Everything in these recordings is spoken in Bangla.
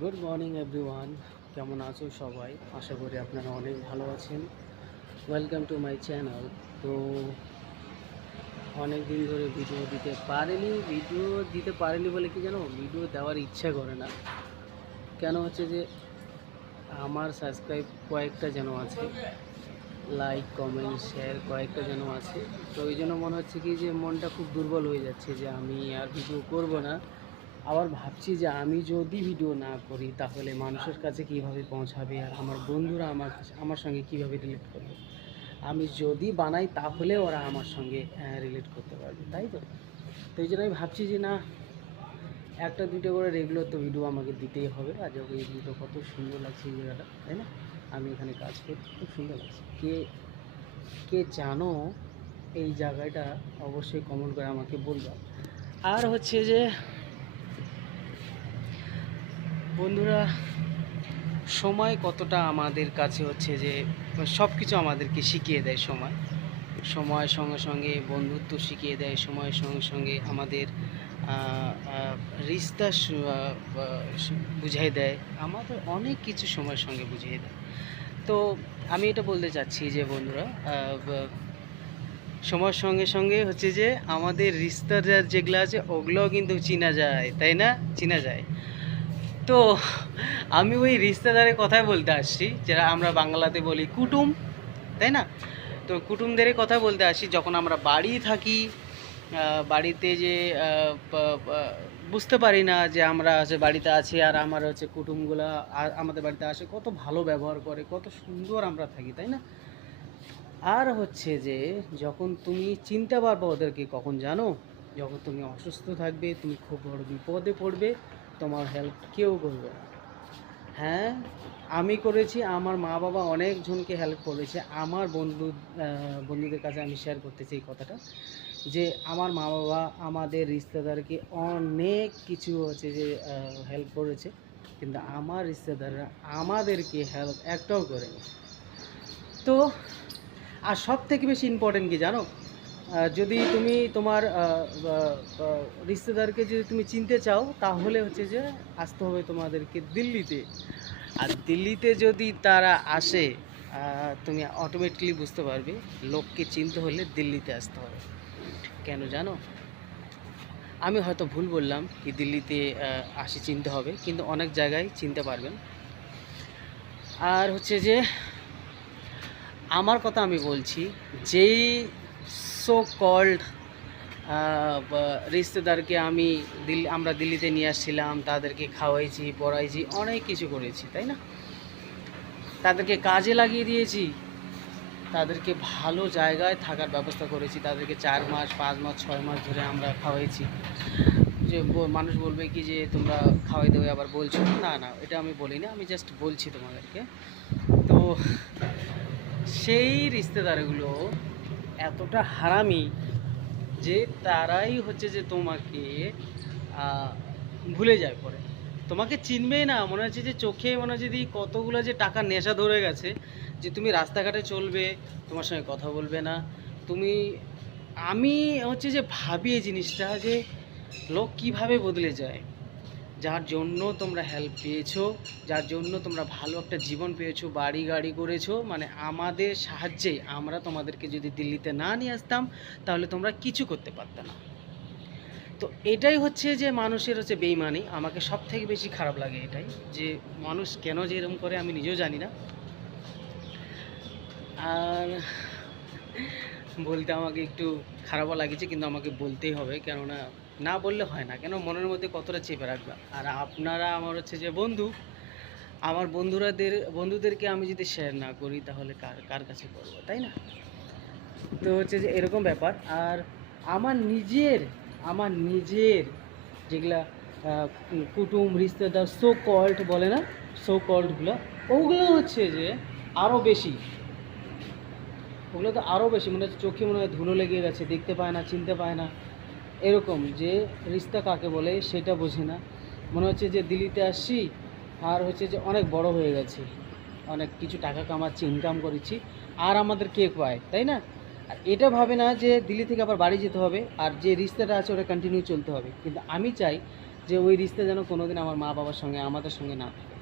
গুড মর্নিং এভরিওয়ান, কেমন আছো সবাই? আশা করি আপনারা অনেক ভালো আছেন। Welcome to my channel. তো অনেক দিন ধরে ভিডিও দিতে পারিনি বলে কি জানো, ভিডিও দেওয়ার ইচ্ছা করে না। কেন হচ্ছে যে আমার সাবস্ক্রাইব কয়েকটা যেন আছে, লাইক কমেন্ট শেয়ার কয়েকটা যেন আছে। তো ওই জন্য মনে হচ্ছে কি যে মনটা খুব দুর্বল হয়ে যাচ্ছে, যে আমি আর ভিডিও করব না। আবার ভাবছি যে আমি যদি ভিডিও না করি তাহলে মানুষের কাছে কিভাবে পৌঁছাবে, আর আমার বন্ধুরা আমার সঙ্গে কিভাবে রিলেট করবে। আমি যদি বানাই তাহলে ওরা আমার সঙ্গে রিলেট করতে পারবে, তাই তো। তো এই জন্য আমি ভাবছি যে না, একটা দুটো করে রেগুলার তো ভিডিও আমাকে দিতেই হবে। আর যখন এই ভিডিও কত সুন্দর লাগছে এই জায়গাটা, তাই না? আমি এখানে কাজ করি, খুব সুন্দর লাগছে। কে কে জানো এই জায়গাটা, অবশ্যই কমেন্ট করে আমাকে বলবা। আর হচ্ছে যে বন্ধুরা, সময় কতটা আমাদের কাছে হচ্ছে যে সব কিছু আমাদেরকে শিখিয়ে দেয়। সময়ের সঙ্গে সঙ্গে বন্ধুত্ব শিখিয়ে দেয়, সময়ের সঙ্গে সঙ্গে আমাদের রিস্তা বুঝিয়ে দেয়, আমাদের অনেক কিছু সময়ের সঙ্গে বুঝিয়ে দেয়। তো আমি এটা বলতে চাচ্ছি যে বন্ধুরা, সময়ের সঙ্গে সঙ্গে হচ্ছে যে আমাদের রিস্তাদার যেগুলো আছে ওগুলোও কিন্তু চিনা যায়, তাই না? চিনা যায়। তো আমি ওই রিশতেদারের কথাই বলতে আসছি, যারা আমরা বাংলাতে বলি কুটুম, তাই না? তো কুটুমদের কথা বলতে আসি। যখন আমরা বাড়ি থাকি, বাড়িতে যে বুঝতে পারি না যে আমরা হচ্ছে বাড়িতে আছি, আর আমার হচ্ছে কুটুমগুলা আমাদের বাড়িতে আসে, কত ভালো ব্যবহার করে, কত সুন্দর আমরা থাকি, তাই না? আর হচ্ছে যে যখন তুমি চিনতে পারবে ওদেরকে, কখন জানো? যখন তুমি অসুস্থ থাকবে, তুমি খুব বড় বিপদে পড়বে, তোমার হেল্প কেউ করবে না। হ্যাঁ, আমি করেছি, আমার মা বাবা অনেকজনকে হেল্প করেছে। আমার বন্ধুদের কাছে আমি শেয়ার করতেছি এই কথাটা, যে আমার মা বাবা আমাদের রিশতেদারকে অনেক কিছু হচ্ছে যে হেল্প করেছে, কিন্তু আমার রিশতেদাররা আমাদেরকে হেল্প একটাও করেনি। তো আর সব থেকে বেশি ইম্পর্টেন্ট কি জানো? যদি তুমি তোমার রিশতেদারকে যদি তুমি চিনতে চাও, তাহলে হচ্ছে যে আসতে হবে তোমাদেরকে দিল্লিতে। আর দিল্লিতে যদি তারা আসে, তুমি অটোমেটিকলি বুঝতে পারবে লোককে চিনতে হলে দিল্লিতে আসতে হবে। কেন জানো? আমি হয়তো ভুল বললাম কি দিল্লিতে আসি চিনতে হবে, কিন্তু অনেক জায়গায় চিনতে পারবেন। আর হচ্ছে যে আমার কথা আমি বলছি, যেই সো কল্ড রিশতেদারকে আমরা দিল্লিতে নিয়ে আসছিলাম, তাদেরকে খাওয়াইছি, পড়াইছি, অনেক কিছু করেছি, তাই না? তাদেরকে কাজে লাগিয়ে দিয়েছি, তাদেরকে ভালো জায়গায় থাকার ব্যবস্থা করেছি, তাদেরকে 4 মাস 5 মাস 6 মাস ধরে আমরা খাওয়াইছি। যে মানুষ বলবে কি যে তোমরা খাওয়াই দেবে আবার বলছো, না না, এটা আমি বলিনি, আমি জাস্ট বলছি তোমাদেরকে। তো সেই রিশতেদারগুলো এতটা হারামি যে তারাই হচ্ছে যে তোমাকে ভুলে যায় পরে, তোমাকে চিনবেই না। মনে হচ্ছে যে চোখে মনে হচ্ছে যে কতগুলো যে টাকার নেশা ধরে গেছে, যে তুমি রাস্তাঘাটে চলবে, তোমার সঙ্গে কথা বলবে না। তুমি আমি হচ্ছে যে ভাবি এই জিনিসটা, যে লোক কিভাবে বদলে যায়। যার জন্য তোমরা হেল্প পেয়েছো, যার জন্য তোমরা ভালো একটা জীবন পেয়েছো, বাড়ি গাড়ি করেছো, মানে আমাদের সাহায্যে আমরা তোমাদেরকে যদি দিল্লিতে না নিয়ে আসতাম, তাহলে তোমরা কিছু করতে পারতে না। তো এটাই হচ্ছে যে মানুষের হচ্ছে বেইমানি। আমাকে সব থেকে বেশি খারাপ লাগে এটাই, যে মানুষ কেন যে এরকম করে আমি নিজেও জানি না। আর বলতে আমাকে একটু খারাপও লাগছে, কিন্তু আমাকে বলতেই হবে, কেননা না বললে হয় না। কেন, মনের মধ্যে কতটা চেপে রাখবে। আর আপনারা আমার হচ্ছে যে বন্ধু, আমার বন্ধুদেরকে আমি যদি শেয়ার না করি তাহলে কার কার কাছে করবো, তাই না? তো হচ্ছে যে এরকম ব্যাপার। আর আমার নিজের আমার নিজের যেগুলা কুটুম রিশতেদার সো কল্ড বলে না, সো কল্ডগুলো, ওগুলো হচ্ছে যে আরও বেশি। ওগুলো তো আরও বেশি, মনে হচ্ছে চোখে মনে হয় ধুলো লেগে গেছে, দেখতে পায় না, চিনতে পায় না। এরকম যে রিশতা কাকে বলে সেটা বোঝে না। মনে হচ্ছে যে দিল্লিতে আসছি, আর হচ্ছে যে অনেক বড় হয়ে গেছি, অনেক কিছু টাকা কামাচ্ছি, ইনকাম করেছি, আর আমাদের কে পায়, তাই না? আর এটা ভাবে না যে দিল্লি থেকে আবার বাড়ি যেতে হবে, আর যে রিশতাটা আছে ওটা কন্টিনিউ চলতে হবে। কিন্তু আমি চাই যে ওই রিস্তা যেন কোনোদিন আমার মা বাবার সঙ্গে আমাদের সঙ্গে না থাকে।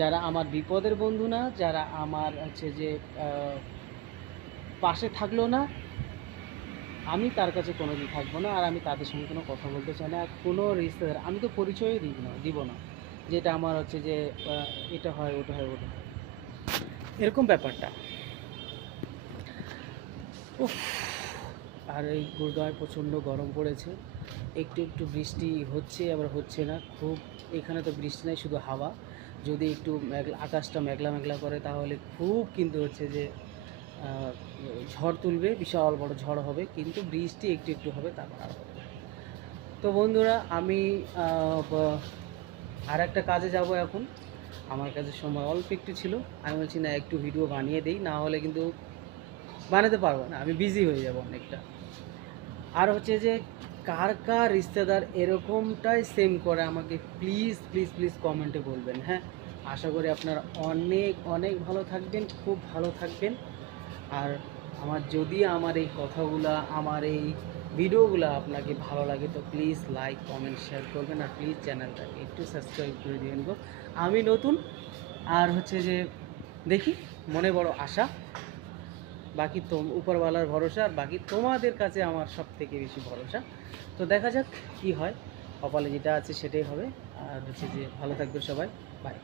যারা আমার বিপদের বন্ধু না, যারা আমার হচ্ছে যে পাশে থাকলো না, আমি তার কাছে কোনোদিন থাকবো না, আর আমি তাদের সঙ্গে কোনো কথা বলতে চাই না। আর কোনো রিস্তেদার আমি তো পরিচয়ই দিব না যেটা আমার হচ্ছে যে এটা হয় ওটা হয় ওটা হয়, এরকম ব্যাপারটা। উফ! আর এই গুরগাঁওয়ে প্রচণ্ড গরম পড়েছে। একটু একটু বৃষ্টি হচ্ছে আবার হচ্ছে না খুব। এখানে তো বৃষ্টি নাই, শুধু হাওয়া। যদি একটু আকাশটা মেঘলা মেঘলা করে তাহলে খুব কিন্তু হচ্ছে যে আহ, ঝড় তুলবে, বিশাল বড় ঝড় হবে, কিন্তু বৃষ্টি একটু একটু হবে, তারপর আর হবে না। তো বন্ধুরা, আমি আর একটা কাজে যাব এখন। আমার কাছে সময় অল্প একটু ছিল, আমি বলছি না একটু ভিডিও বানিয়ে দিই, না হলে কিন্তু বানাতে পারবো না, আমি বিজি হয়ে যাব অনেকটা। আর হচ্ছে যে কার কার রিশতেদার এরকমটাই সেম করে আমাকে প্লিজ প্লিজ প্লিজ কমেন্টে বলবেন। হ্যাঁ, আশা করি আপনারা অনেক অনেক ভালো থাকবেন, খুব ভালো থাকবেন। আর যদি আমার এই কথাগুলা, আমার এই ভিডিওগুলো আপনাকে ভালো লাগে তো প্লিজ লাইক কমেন্ট শেয়ার করবেন, আর প্লিজ চ্যানেলটাকে একটু সাবস্ক্রাইব করে দিবেন গো। আমি নতুন, আর হচ্ছে যে দেখি, মনে বড় আশা, বাকি তো উপরওয়ালার ভরসা, আর বাকি তোমাদের কাছে আমার সব থেকে বেশি ভরসা। তো দেখা যাক কি হয়, কপালে যেটা আছে সেটাই হবে। আর হচ্ছে যে ভালো থাকবে সবাই, বাই।